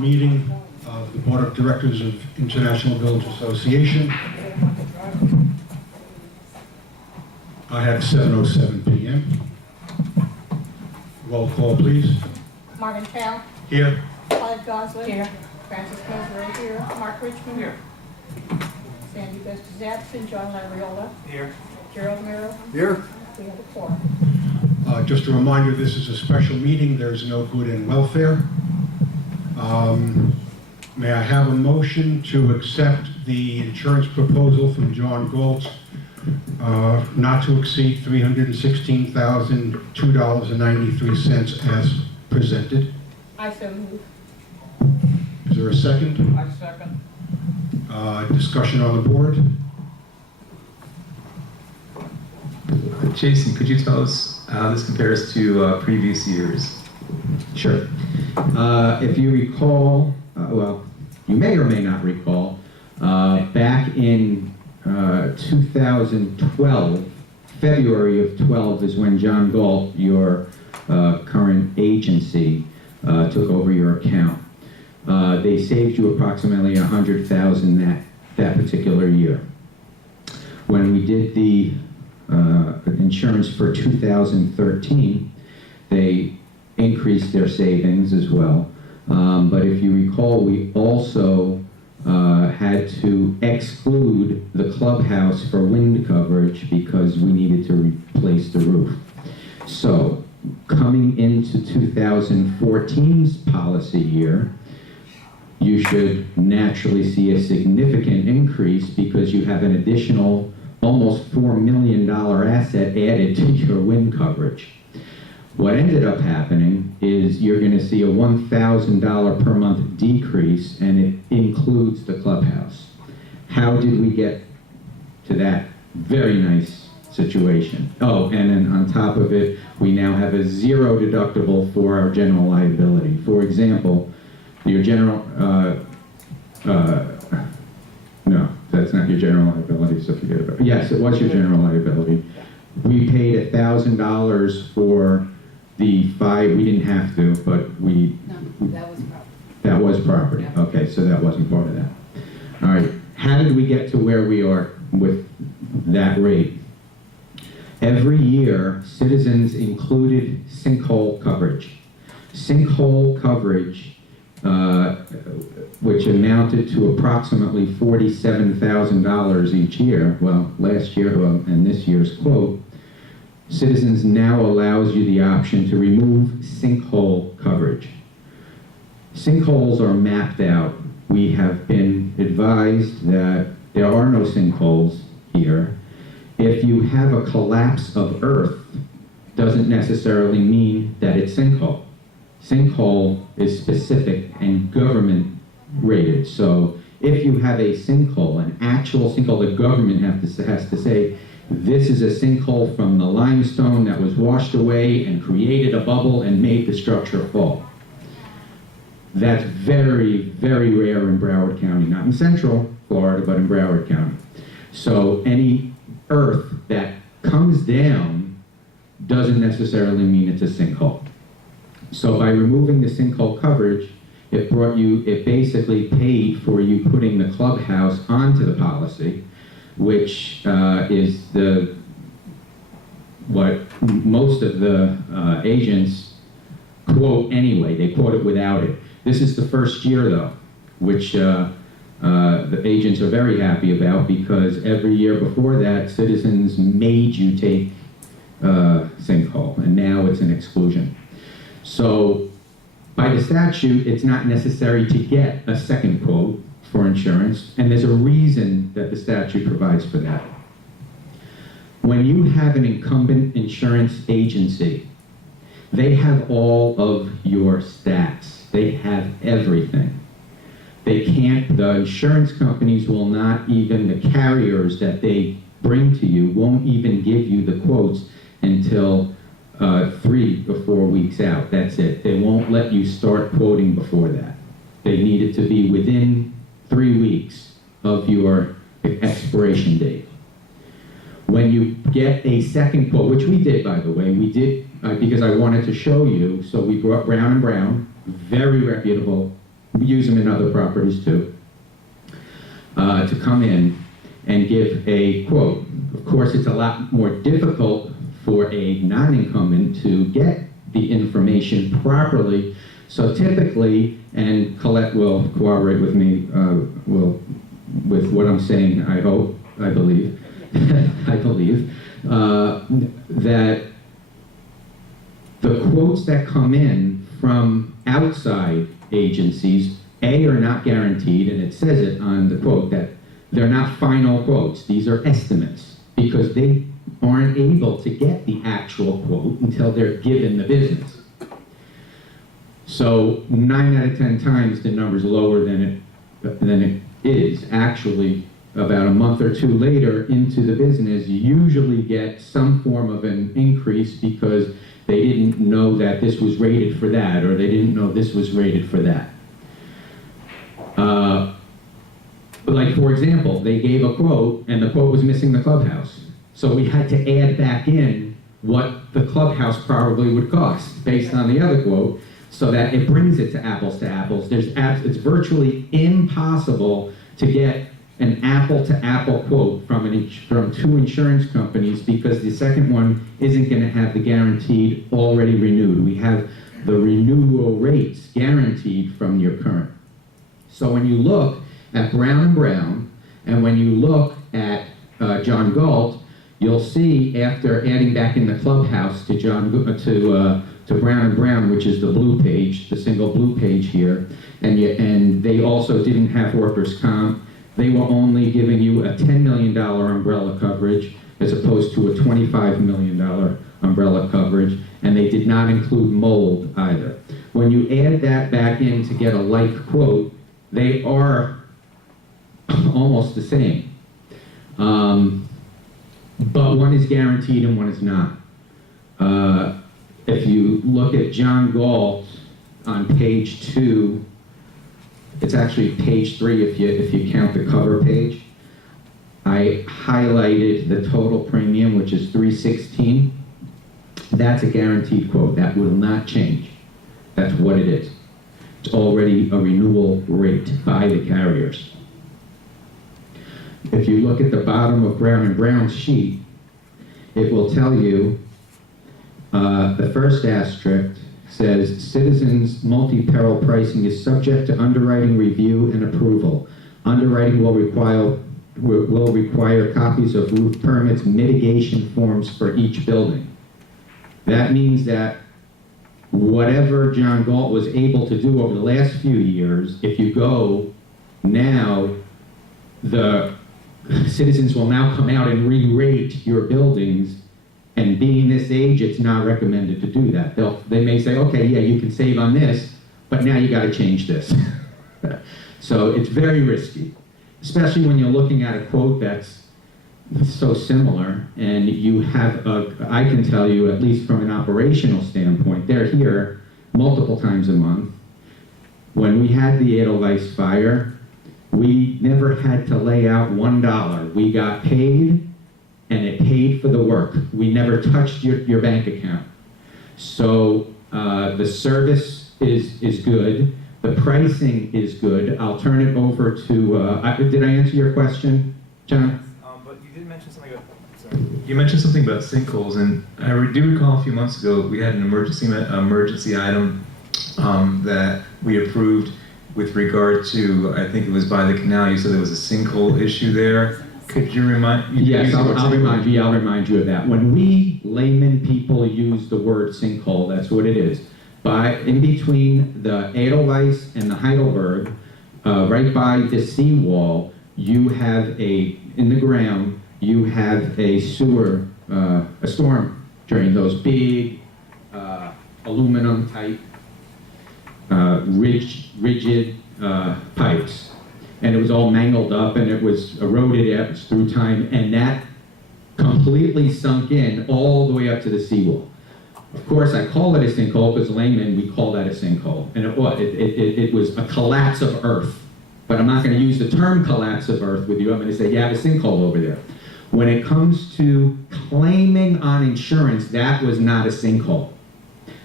meeting of the Board of Directors of International Village Association. I have 7:07 p.m. Roll call, please. Marvin Chow. Here. Clive Gosley. Here. Francis Mosbury here. Mark Richmond. Here. Sandy Vest is absent. John Labriola. Here. Gerald Miro. Here. We have a quorum. Just a reminder, this is a special meeting. There's no good in welfare. May I have a motion to accept the insurance proposal from John Galt, not to exceed $316,002.93 as presented? I so move. Is there a second? I second. Discussion on the board? Jason, could you tell us how this compares to previous years? Sure. If you recall, well, you may or may not recall, back in 2012, February of 12 is when John Galt, your current agency, took over your account. They saved you approximately $100,000 that particular year. When we did the insurance for 2013, they increased their savings as well. But if you recall, we also had to exclude the clubhouse for wind coverage because we needed to replace the roof. So coming into 2014's policy year, you should naturally see a significant increase because you have an additional almost $4 million asset added to your wind coverage. What ended up happening is you're going to see a $1,000 per month decrease, and it includes the clubhouse. How did we get to that very nice situation? Oh, and then on top of it, we now have a zero deductible for our general liability. For example, your general, no, that's not your general liability, so forget about it. Yes, it was your general liability. We paid $1,000 for the we didn't have to, but we... No, that was property. That was property. Yeah. Okay, so that wasn't part of that. All right, how did we get to where we are with that rate? Every year, Citizens included sinkhole coverage. Sinkhole coverage, which amounted to approximately $47,000 each year, well, last year and this year's quote, Citizens now allows you the option to remove sinkhole coverage. Sinkholes are mapped out. We have been advised that there are no sinkholes here. If you have a collapse of earth, doesn't necessarily mean that it's sinkhole. Sinkhole is specific and government rated. So if you have a sinkhole, an actual sinkhole, the government has to say, this is a sinkhole from the limestone that was washed away and created a bubble and made the structure fall. That's very, very rare in Broward County, not in Central Florida, but in Broward County. So any earth that comes down doesn't necessarily mean it's a sinkhole. So by removing the sinkhole coverage, it basically paid for you putting the clubhouse onto the policy, which is what most of the agents quote anyway. They quote it without it. This is the first year, though, which the agents are very happy about, because every year before that, Citizens made you take sinkhole, and now it's an exclusion. So by the statute, it's not necessary to get a second quote for insurance, and there's a reason that the statute provides for that. When you have an incumbent insurance agency, they have all of your stats. They have everything. They can't, the insurance companies will not even, the carriers that they bring to you won't even give you the quotes until 3 or 4 weeks out. That's it. They won't let you start quoting before that. They need it to be within 3 weeks of your expiration date. When you get a second quote, which we did, by the way, we did because I wanted to show you, so we brought Brown & Brown, very reputable we use them in other properties too, to come in and give a quote. Of course, it's a lot more difficult for a non-incumbent to get the information properly. So typically, and Colette will cooperate with me with what I'm saying, I hope, I believe, I believe, that the quotes that come in from outside agencies, A, are not guaranteed, and it says it on the quote that they're not final quotes. These are estimates, because they aren't able to get the actual quote until they're given the business. So 9 out of 10 times the number's lower than it is. Actually, about a month or two later into the business, you usually get some form of an increase because they didn't know that this was rated for that, or they didn't know this was rated for that. Like, for example, they gave a quote, and the quote was missing the clubhouse. So we had to add back in what the clubhouse probably would cost based on the other quote, so that it brings it to apples. It's virtually impossible to get an apple-to-apple quote from two insurance companies, because the second one isn't going to have the guaranteed already renewed. We have the renewal rates guaranteed from your current. So when you look at Brown & Brown, and when you look at John Galt, you'll see, after adding back in the clubhouse to Brown & Brown, which is the blue page, the single blue page here, and they also didn't have workers' comp. They were only giving you a $10 million umbrella coverage as opposed to a $25 million umbrella coverage, and they did not include mold either. When you add that back in to get a like quote, they are almost the same. But one is guaranteed and one is not. If you look at John Galt on page 2, it's actually page 3 if you count the cover page. I highlighted the total premium, which is $316. That's a guaranteed quote. That will not change. That's what it is. It's already a renewal rate by the carriers. If you look at the bottom of Brown & Brown's sheet, it will tell you, the first asterisk says, Citizens multi-peril pricing is subject to underwriting review and approval. Underwriting will require copies of roof permits, mitigation forms for each building. That means that whatever John Galt was able to do over the last few years, if you go now, the citizens will now come out and re-rate your buildings, and being this age, it's not recommended to do that. They may say, okay, yeah, you can save on this, but now you got to change this. So it's very risky, especially when you're looking at a quote that's so similar, and you have I can tell you, at least from an operational standpoint, they're here multiple times a month. When we had the Edelweiss fire, we never had to lay out $1. We got paid, and it paid for the work. We never touched your bank account. So the service is good. The pricing is good. I'll turn it over to, did I answer your question, John? But you did mention something about, sorry. You mentioned something about sinkholes, and I do recall a few months ago we had an emergency item that we approved with regard to, I think it was by the canal. You said there was a sinkhole issue there. Could you remind me? Yes, I'll remind you of that. When we layman people use the word sinkhole, that's what it is. In between the Edelweiss and the Heidelberg, right by the seawall, you have in the ground, you have a sewer, a storm drain, those big aluminum type, rigid pipes. And it was all mangled up, and it was eroded out through time, and that completely sunk in all the way up to the seawall. Of course, I call it a sinkhole because laymen, we call that a sinkhole. And it was a collapse of earth. But I'm not going to use the term collapse of earth with you. I'm going to say you have a sinkhole over there. When it comes to claiming on insurance, that was not a sinkhole.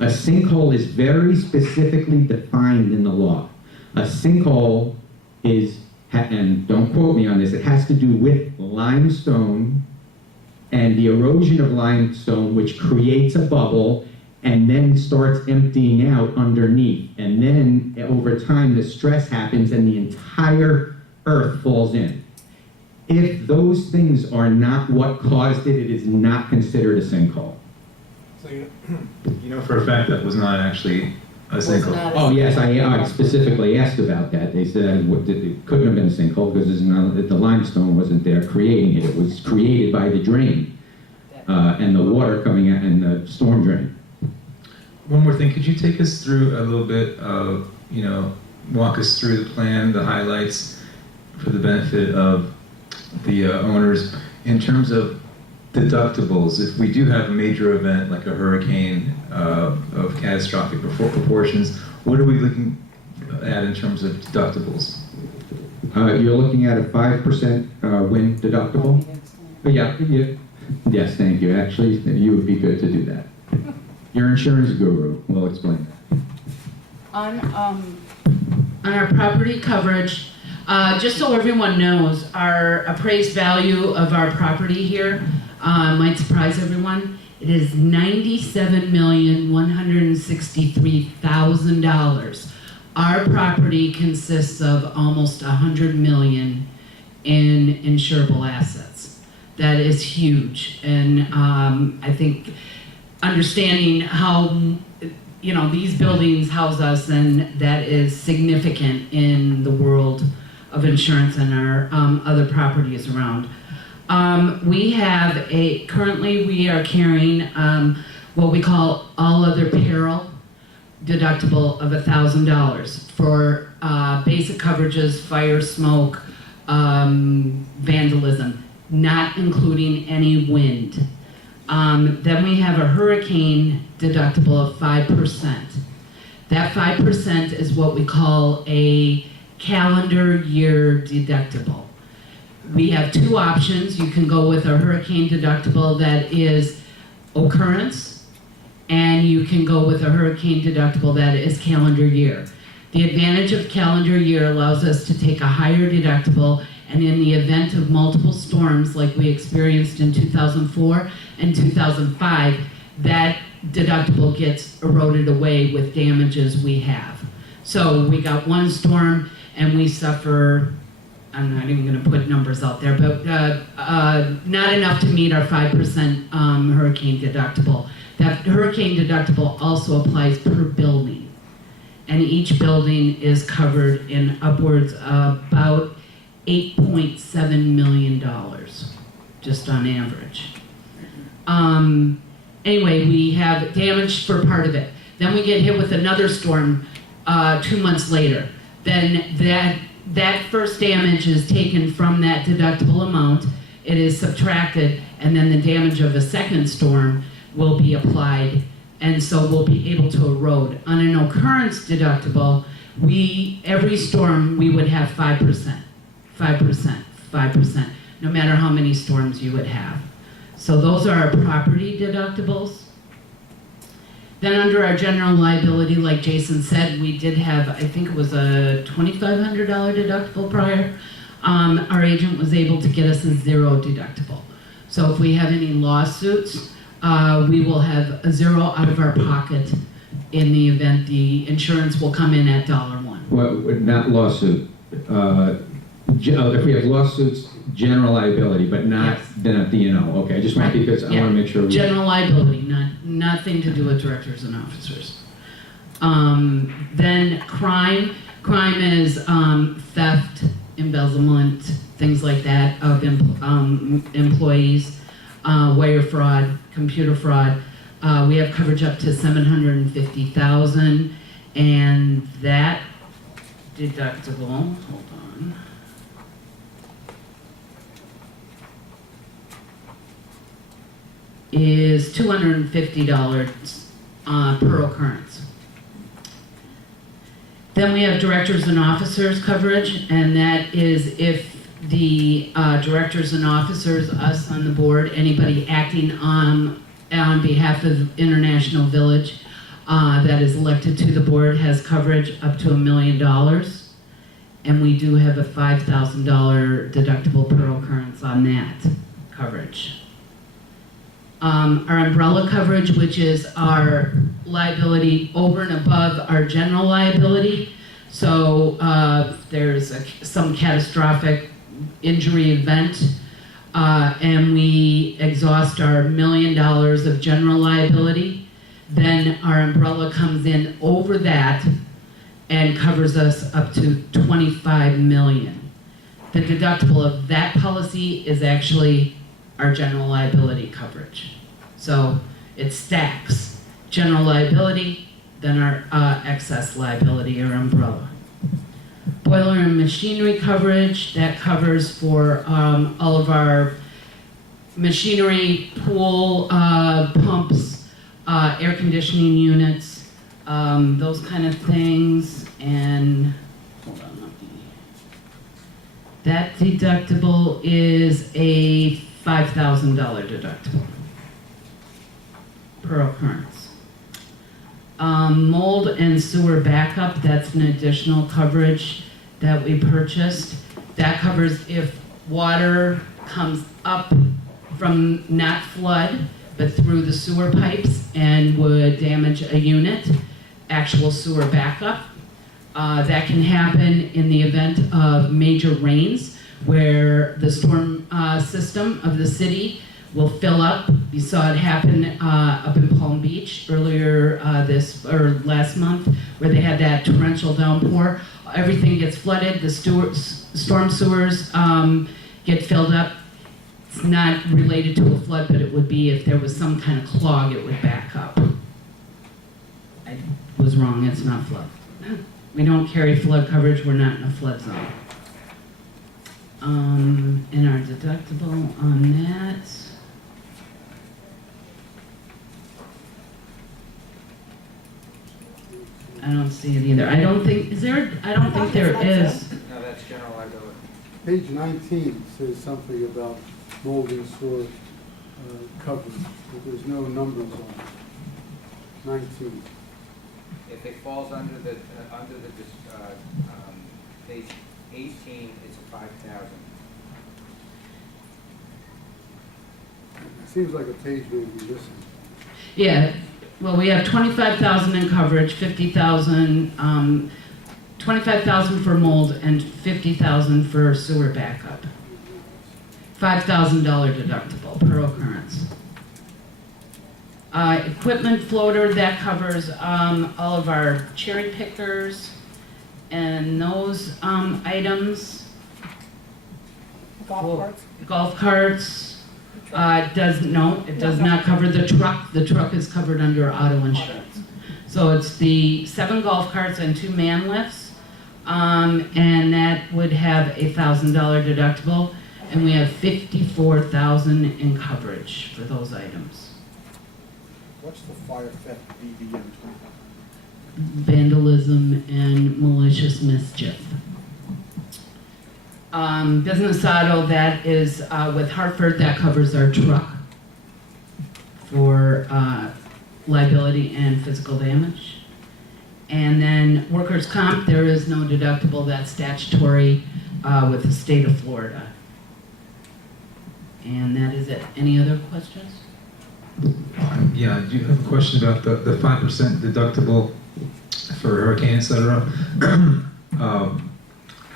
A sinkhole is very specifically defined in the law. A sinkhole is, and don't quote me on this, it has to do with limestone and the erosion of limestone, which creates a bubble and then starts emptying out underneath. And then over time, the stress happens and the entire earth falls in. If those things are not what caused it, it is not considered a sinkhole. So you know for a fact that was not actually a sinkhole. Oh, yes, I specifically asked about that. They said it couldn't have been a sinkhole because the limestone wasn't there creating it. It was created by the drain and the water coming out in the storm drain. One more thing, could you take us through a little bit of, walk us through the plan, the highlights for the benefit of the owners in terms of deductibles? If we do have a major event like a hurricane of catastrophic proportions, what are we looking at in terms of deductibles? You're looking at a 5% wind deductible? Yeah, yes, thank you. Actually, you would be good to do that. Your insurance guru will explain that. On our property coverage, just so everyone knows, our appraised value of our property here might surprise everyone. It is $97,163,000. Our property consists of almost $100 million in insurable assets. That is huge, and I think understanding how these buildings house us, and that is significant in the world of insurance and our other properties around. Currently we are carrying what we call all other peril deductible of $1,000 for basic coverages, fire, smoke, vandalism, not including any wind. Then we have a hurricane deductible of 5%. That 5% is what we call a calendar year deductible. We have two options. You can go with a hurricane deductible that is occurrence, and you can go with a hurricane deductible that is calendar year. The advantage of calendar year allows us to take a higher deductible, and in the event of multiple storms like we experienced in 2004 and 2005, that deductible gets eroded away with damages we have. So we got one storm and we suffer, I'm not even gonna put numbers out there, but not enough to meet our 5% hurricane deductible. That hurricane deductible also applies per building. And each building is covered in upwards of about $8.7 million, just on average. Anyway, we have damage for part of it. Then we get hit with another storm 2 months later. Then that first damage is taken from that deductible amount, it is subtracted, and then the damage of a second storm will be applied, and so we'll be able to erode. On an occurrence deductible, every storm we would have 5%, no matter how many storms you would have. So those are our property deductibles. Then under our general liability, like Jason said, we did have, I think it was a $2,500 deductible prior. Our agent was able to get us a $0 deductible. So if we have any lawsuits, we will have a $0 out of our pocket in the event the insurance will come in at $1. Well, not lawsuit. If we have lawsuits, general liability, but not Yes. D&O. Okay, I just want because I want to make sure. General liability, nothing to do with directors and officers. Then crime is theft, embezzlement, things like that of employees, wire fraud, computer fraud. We have coverage up to $750,000, and that deductible, hold on. Is $250 per occurrence. Then we have directors and officers coverage, and that is if the directors and officers, us on the board, anybody acting on behalf of International Village that is elected to the board has coverage up to $1 million. we do have a $5,000 deductible per occurrence on that coverage. Our umbrella coverage, which is our liability over and above our general liability. So if there's some catastrophic injury event, and we exhaust our $1 million of general liability, then our umbrella comes in over that and covers us up to $25 million. The deductible of that policy is actually our general liability coverage. So it stacks general liability, then our excess liability or umbrella. Boiler and machinery coverage, that covers for all of our machinery, pool, pumps, air conditioning units, those kind of things. And hold on, let me. That deductible is a $5,000 deductible per occurrence. Mold and sewer backup, that's an additional coverage that we purchased. That covers if water comes up from not flood, but through the sewer pipes and would damage a unit, actual sewer backup. That can happen in the event of major rains where the storm system of the city will fill up. You saw it happen up in Palm Beach earlier last month, where they had that torrential downpour. Everything gets flooded, the storm sewers get filled up. It's not related to a flood, but it would be if there was some kind of clog, it would back up. I was wrong, it's not flood. We don't carry flood coverage, we're not in a flood zone. And our deductible on that. I don't see it either. I don't think there is. No, that's general liability. Page 19 says something about mold and sewer coverage, but there's no numbers on it. 19. If it falls under the page 18, it's a 5,000. It seems like a page may be missing. Yeah, well, we have 25,000 in coverage, 50,000, 25,000 for mold and 50,000 for sewer backup. $5,000 deductible per occurrence. Equipment floater, that covers all of our cherry pickers and those items. Golf carts. Golf carts. It does not cover the truck. The truck is covered under auto insurance. So it's the 7 golf carts and 2 man lifts, and that would have a $1,000 deductible, and we have 54,000 in coverage for those items. What's the fire theft BBM 25? Vandalism and malicious mischief. Business auto, that is with Hartford, that covers our truck for liability and physical damage. And then workers' comp, there is no deductible, that's statutory with the state of Florida. And that is it. Any other questions? Yeah, do you have a question about the 5% deductible for hurricane, et cetera?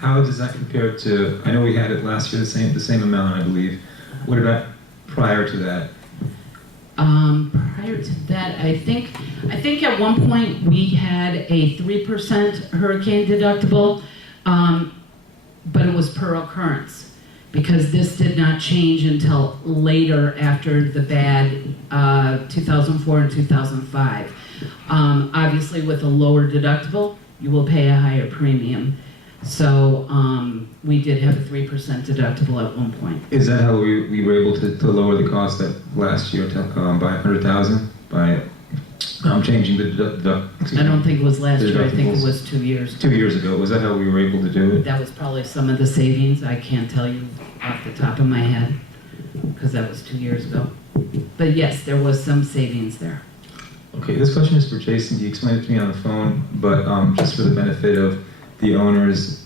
How does that compare to, I know we had it last year, the same amount, I believe. What about prior to that? Prior to that, I think at one point we had a 3% hurricane deductible, but it was per occurrence, because this did not change until later after the bad 2004 and 2005. Obviously, with a lower deductible, you will pay a higher premium. So we did have a 3% deductible at one point. Is that how we were able to lower the cost that last year by 100,000 by changing the I don't think it was last year, I think it was 2 years ago. 2 years ago? Was that how we were able to do it? That was probably some of the savings. I can't tell you off the top of my head, because that was 2 years ago. But yes, there was some savings there. Okay, this question is for Jason. He explained it to me on the phone, but just for the benefit of the owners,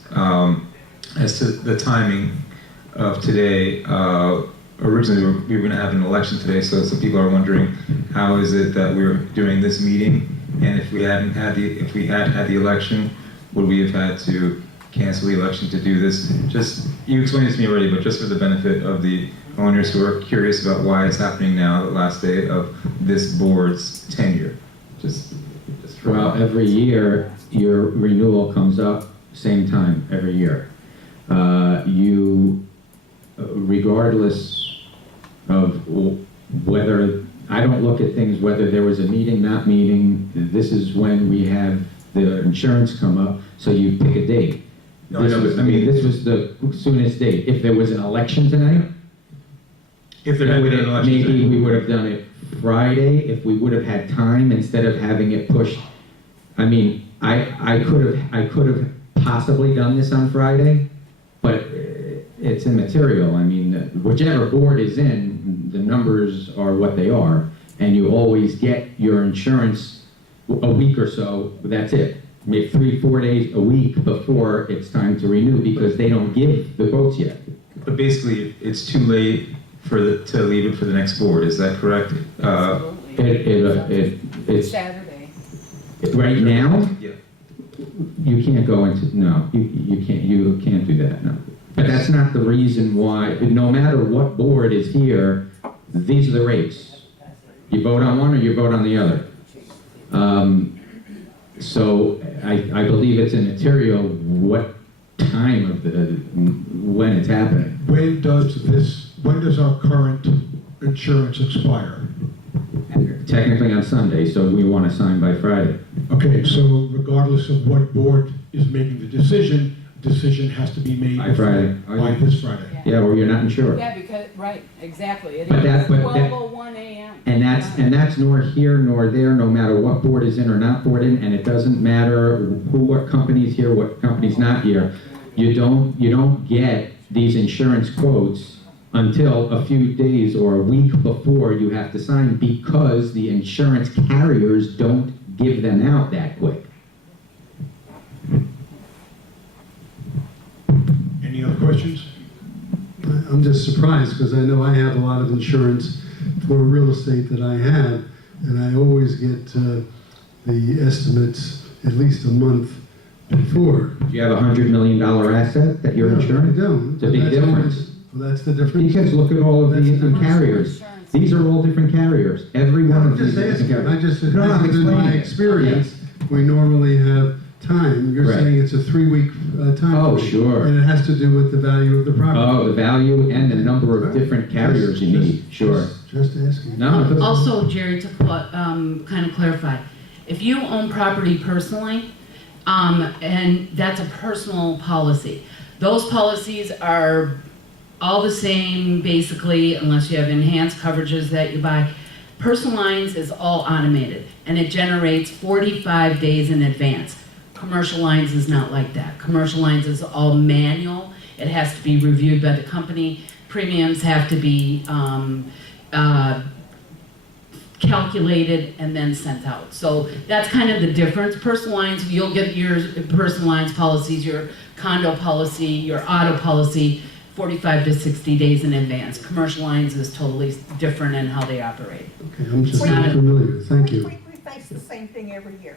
as to the timing of today. Originally, we were going to have an election today, so some people are wondering how is it that we're doing this meeting, and if we had had the election, would we have had to cancel the election to do this? Just, you explained this to me already, but just for the benefit of the owners who are curious about why it's happening now, the last day of this board's tenure. Just for Well, every year, your renewal comes up, same time, every year. Regardless of whether, I don't look at things whether there was a meeting, not meeting, this is when we have the insurance come up, so you pick a date. No, I know, but I mean- This was the soonest date. If there was an election tonight, if there had been an election maybe today. we would have done it Friday, if we would have had time, instead of having it pushed. I mean, I could have possibly done this on Friday, but it's immaterial. I mean, whichever board is in, the numbers are what they are, and you always get your insurance a week or so, that's it. Maybe 3-4 days a week before it's time to renew, because they don't give the quotes yet. But basically, it's too late to leave it for the next board. Is that correct? It's Saturday. right now. Yeah. You can't go into, no, you can't do that, no. But that's not the reason why, no matter what board is here, these are the rates. You vote on one or you vote on the other. So I believe it's immaterial what time of when it's happening. When does our current insurance expire? Technically on Sunday, so we want to sign by Friday. Okay, so regardless of what board is making the decision has to be made By Friday. by this Friday. Yeah, or you're not insured. Yeah, because, right, exactly. It But is that- but that- 12:01 a.m. And that's nor here nor there, no matter what board is in or not board in, and it doesn't matter what company's here, what company's not here. You don't get these insurance quotes until a few days or a week before you have to sign, because the insurance carriers don't give them out that quick. Any other questions? I'm just surprised, because I know I have a lot of insurance for real estate that I have, and I always get the estimates at least a month before. Do you have a $100 million asset that you're No, insuring? I don't. It's a big That's difference. always- Well, that's the difference. Because look at all of the different carriers. These are all different carriers. Every No, one I'm of these just is different asking, I carriers. just, No, I'm this is in my explaining it. experience, we normally have time. You're Right. saying it's a 3-week time. Oh, frame, sure. And it has to do with the value of the property. Oh, the value and the number of different carriers you need, sure. Just asking. No, it doesn't- Also, Jerry, to kind of clarify, if you own property personally, and that's a personal policy, those policies are all the same, basically, unless you have enhanced coverages that you buy. Personal lines is all automated, and it generates 45 days in advance. Commercial lines is not like that. Commercial lines is all manual. It has to be reviewed by the company. Premiums have to be calculated and then sent out. So that's kind of the difference. Personal lines, you'll get your personal lines policies, your condo policy, your auto policy, 45 to 60 days in advance. Commercial lines is totally different in how they operate. Okay, I'm just Not not a- familiar. Thank you. We face the same thing every year.